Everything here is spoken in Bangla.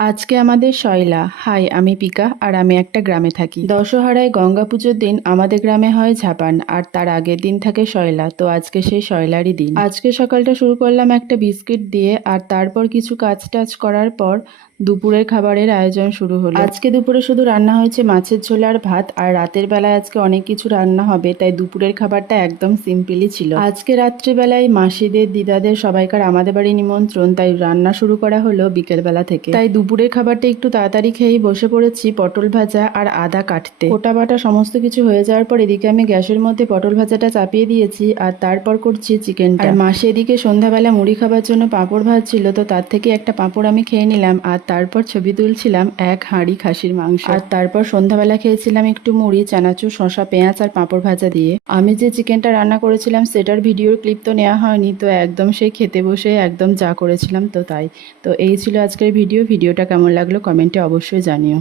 আজকে আমাদের শয়লা। হাই, আমি পিকা আর আমি একটা গ্রামে থাকি। দশহরায় গঙ্গা পুজোর দিন আমাদের গ্রামে হয় ঝাপান আর তার আগের দিন থাকে শয়লা। তো আজকে সেই শয়লারই দিন। আজকে সকালটা শুরু করলাম একটা বিস্কিট দিয়ে আর তারপর কিছু কাজ টাজ করার পর দুপুরের খাবারের আয়োজন শুরু হলো। আজকে দুপুরে শুধু রান্না হয়েছে মাছের ঝোল আর ভাত, আর রাতের বেলায় আজকে অনেক কিছু রান্না হবে, তাই দুপুরের খাবারটা একদম সিম্পলই ছিল। আজকে রাত্রিবেলায় মাসিদের দিদাদের সবাইকার আমাদের বাড়ি নিমন্ত্রণ, তাই রান্না শুরু করা হলো বিকেল বেলা থেকে। তাই দুপুরের খাবারটা একটু তাড়াতাড়ি খেয়েই বসে পড়েছি পটল ভাজা আর আদা কাটতে। কোটা বাটা সমস্ত কিছু হয়ে যাওয়ার পর এদিকে আমি গ্যাসের মধ্যে পটল ভাজাটা চাপিয়ে দিয়েছি আর তারপর করছি চিকেনটা। আর মাসি এদিকে সন্ধ্যাবেলা মুড়ি খাবার জন্য পাঁপড় ভাজছিল, তো তার থেকে একটা পাঁপড় আমি খেয়ে নিলাম আর তারপর ছবি তুলছিলাম এক হাঁড়ি খাসির মাংস। আর তারপর সন্ধ্যাবেলা খেয়েছিলাম একটু মুড়ি, চানাচুর, শসা, পেঁয়াজ আর পাঁপড় ভাজা দিয়ে। আমি যে চিকেনটা রান্না করেছিলাম সেটার ভিডিওর ক্লিপ তো নেওয়া হয়নি, তো একদম সেই খেতে বসে একদম যা করেছিলাম তো তাই। তো এই ছিল আজকের ভিডিওটা কেমন লাগলো কমেন্টে অবশ্যই জানিও।